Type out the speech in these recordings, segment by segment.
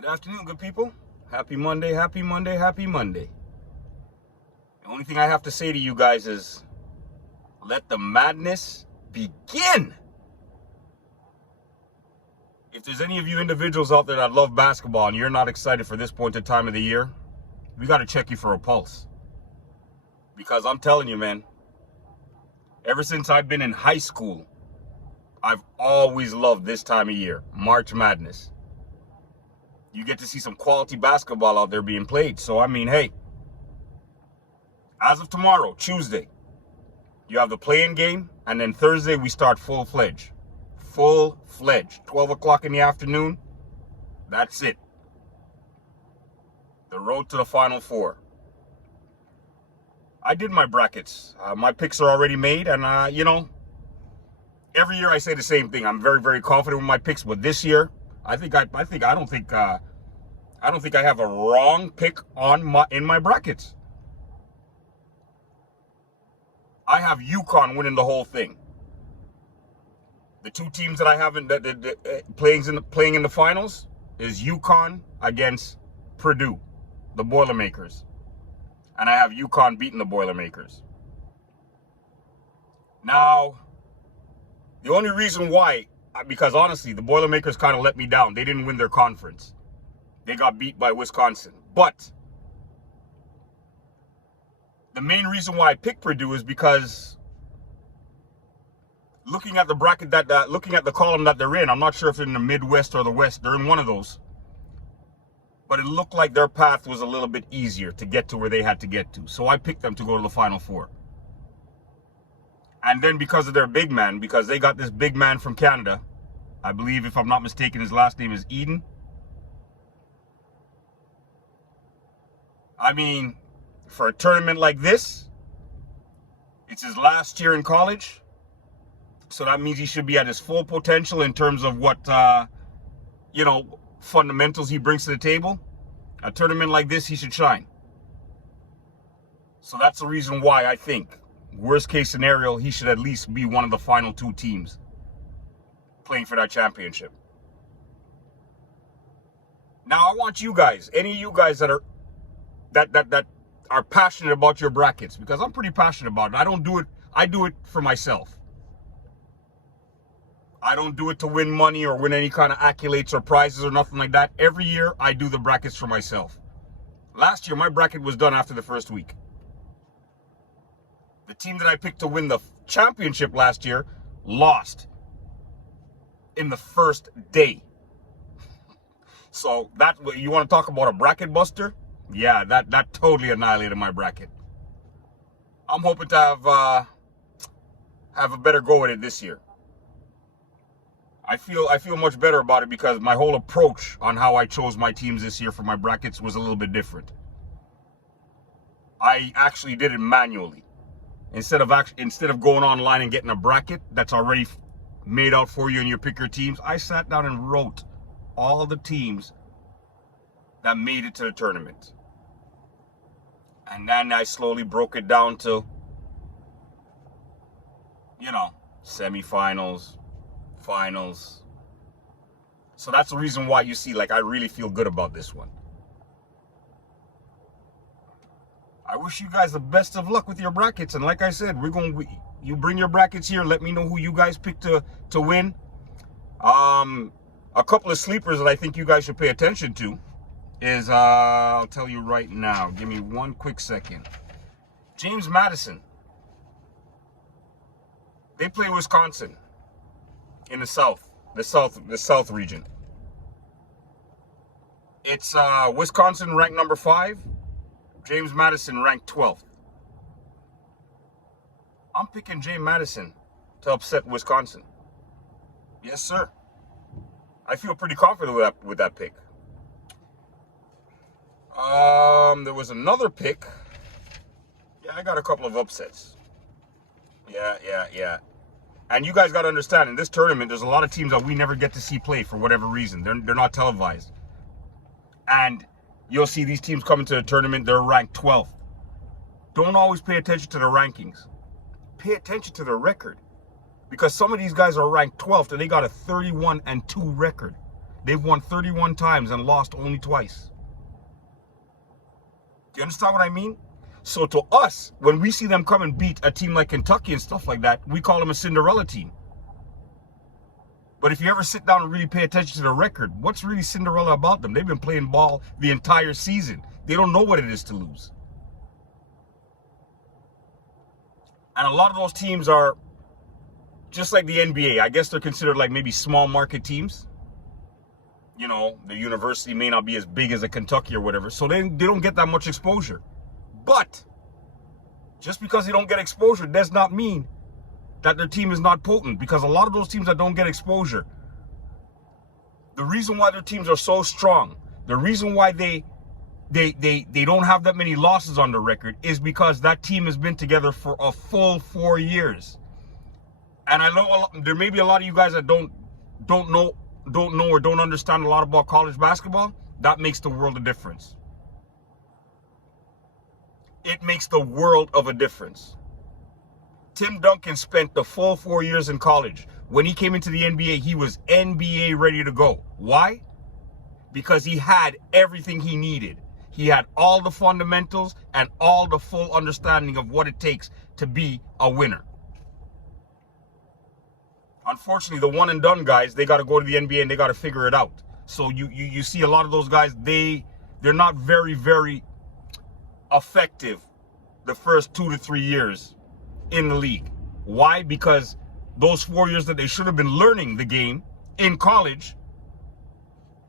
Good afternoon, good people. Happy Monday, happy Monday, happy Monday. The only thing I have to say to you guys is let the madness begin. If there's any of you individuals out there that love basketball and you're not excited for this point in time of the year, we got to check you for a pulse. Because I'm telling you, man, ever since I've been in high school, I've always loved this time of year, March Madness. You get to see some quality basketball out there being played. So, I mean, hey, as of tomorrow, Tuesday, you have the play-in game, and then Thursday we start full-fledged. Full-fledged. 12 o'clock in the afternoon, that's it. The road to the Final Four. I did my brackets. My picks are already made, and, every year I say the same thing. I'm very, very confident with my picks, but this year, I don't think I have a wrong pick in my brackets. I have UConn winning the whole thing. The two teams that I have playing in the finals is UConn against Purdue, the Boilermakers, and I have UConn beating the Boilermakers. Now, the only reason why, because honestly, the Boilermakers kind of let me down. They didn't win their conference. They got beat by Wisconsin. But the main reason why I picked Purdue is because looking at the bracket looking at the column that they're in, I'm not sure if they're in the Midwest or the West. They're in one of those. But it looked like their path was a little bit easier to get to where they had to get to. So I picked them to go to the Final Four. And then because of their big man, because they got this big man from Canada, I believe, if I'm not mistaken, his last name is Eden. I mean, for a tournament like this, it's his last year in college. So that means he should be at his full potential in terms of what, fundamentals he brings to the table. A tournament like this, he should shine. So that's the reason why I think, worst case scenario, he should at least be one of the final two teams playing for that championship. Now, I want you guys, any of you guys that are passionate about your brackets, because I'm pretty passionate about it. I do it for myself. I don't do it to win money or win any kind of accolades or prizes or nothing like that. Every year, I do the brackets for myself. Last year, my bracket was done after the first week. The team that I picked to win the championship last year lost in the first day. So you want to talk about a bracket buster? Yeah, that totally annihilated my bracket. I'm hoping to have a better go at it this year. I feel much better about it because my whole approach on how I chose my teams this year for my brackets was a little bit different. I actually did it manually. Instead of going online and getting a bracket that's already made out for you and you pick your teams, I sat down and wrote all the teams that made it to the tournament. And then I slowly broke it down to, semifinals, finals. So that's the reason why you see, I really feel good about this one. I wish you guys the best of luck with your brackets. And like I said, you bring your brackets here. Let me know who you guys pick to win. A couple of sleepers that I think you guys should pay attention to is, I'll tell you right now. Give me one quick second. James Madison. They play Wisconsin in the South region. It's Wisconsin ranked number 5. James Madison ranked 12th. I'm picking James Madison to upset Wisconsin. Yes, sir. I feel pretty confident with that pick. There was another pick. Yeah, I got a couple of upsets. Yeah. And you guys got to understand, in this tournament, there's a lot of teams that we never get to see play for whatever reason. They're not televised. And you'll see these teams coming to the tournament, they're ranked 12th. Don't always pay attention to the rankings. Pay attention to the record. Because some of these guys are ranked 12th and they got a 31-2 record. they've won 31 times and lost only twice. Do you understand what I mean? So to us, when we see them come and beat a team like Kentucky and stuff like that, we call them a Cinderella team. But if you ever sit down and really pay attention to the record, what's really Cinderella about them? They've been playing ball the entire season. They don't know what it is to lose. And a lot of those teams are just like the NBA. I guess they're considered like maybe small market teams. You know, the university may not be as big as a Kentucky or whatever, so they don't get that much exposure. But just because they don't get exposure does not mean that their team is not potent, because a lot of those teams that don't get exposure, the reason why their teams are so strong, the reason why they don't have that many losses on the record is because that team has been together for a full 4 years. And I know there may be a lot of you guys that don't know or don't understand a lot about college basketball. That makes the world a difference. It makes the world of a difference. Tim Duncan spent the full 4 years in college. When he came into the NBA, he was NBA ready to go. Why? Because he had everything he needed. He had all the fundamentals and all the full understanding of what it takes to be a winner. Unfortunately, the one and done guys, they got to go to the NBA and they got to figure it out. So you see a lot of those guys, they're not very, very effective the first 2 to 3 years in the league. Why? Because those 4 years that they should have been learning the game in college,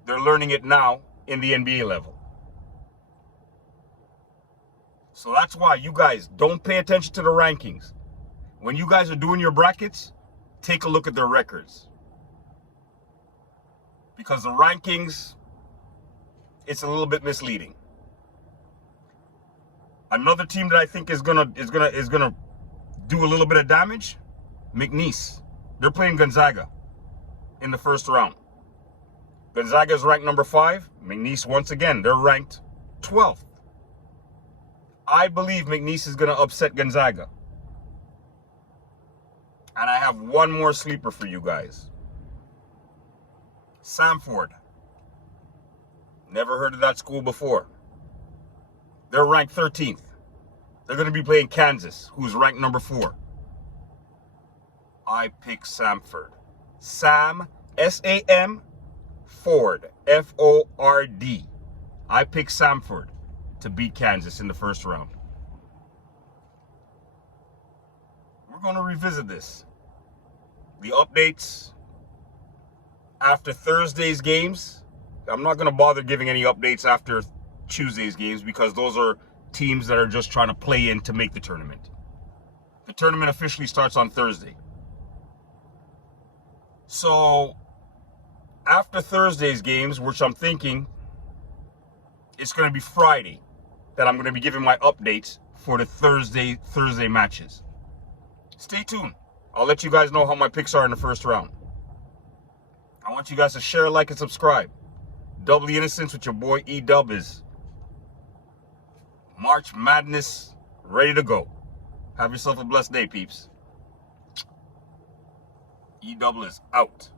they're learning it now in the NBA level. So that's why you guys don't pay attention to the rankings. When you guys are doing your brackets, take a look at their records. Because the rankings, it's a little bit misleading. Another team that I think is gonna do a little bit of damage, McNeese. They're playing Gonzaga in the first round. Gonzaga is ranked number 5. McNeese, once again, they're ranked 12th. I believe McNeese is going to upset Gonzaga. And I have one more sleeper for you guys. Samford. Never heard of that school before. They're ranked 13th. They're going to be playing Kansas, who's ranked number 4. I pick Samford. Sam, S-A-M, Ford, F-O-R-D. I pick Samford to beat Kansas in the first round. We're going to revisit this. The updates after Thursday's games. I'm not going to bother giving any updates after Tuesday's games because those are teams that are just trying to play in to make the tournament. The tournament officially starts on Thursday. So after Thursday's games, which I'm thinking it's going to be Friday, that I'm going to be giving my updates for the Thursday matches. Stay tuned. I'll let you guys know how my picks are in the first round. I want you guys to share, like, and subscribe. Doubly Innocence with your boy E-Dub is March Madness ready to go. Have yourself a blessed day, peeps. E-Double is out.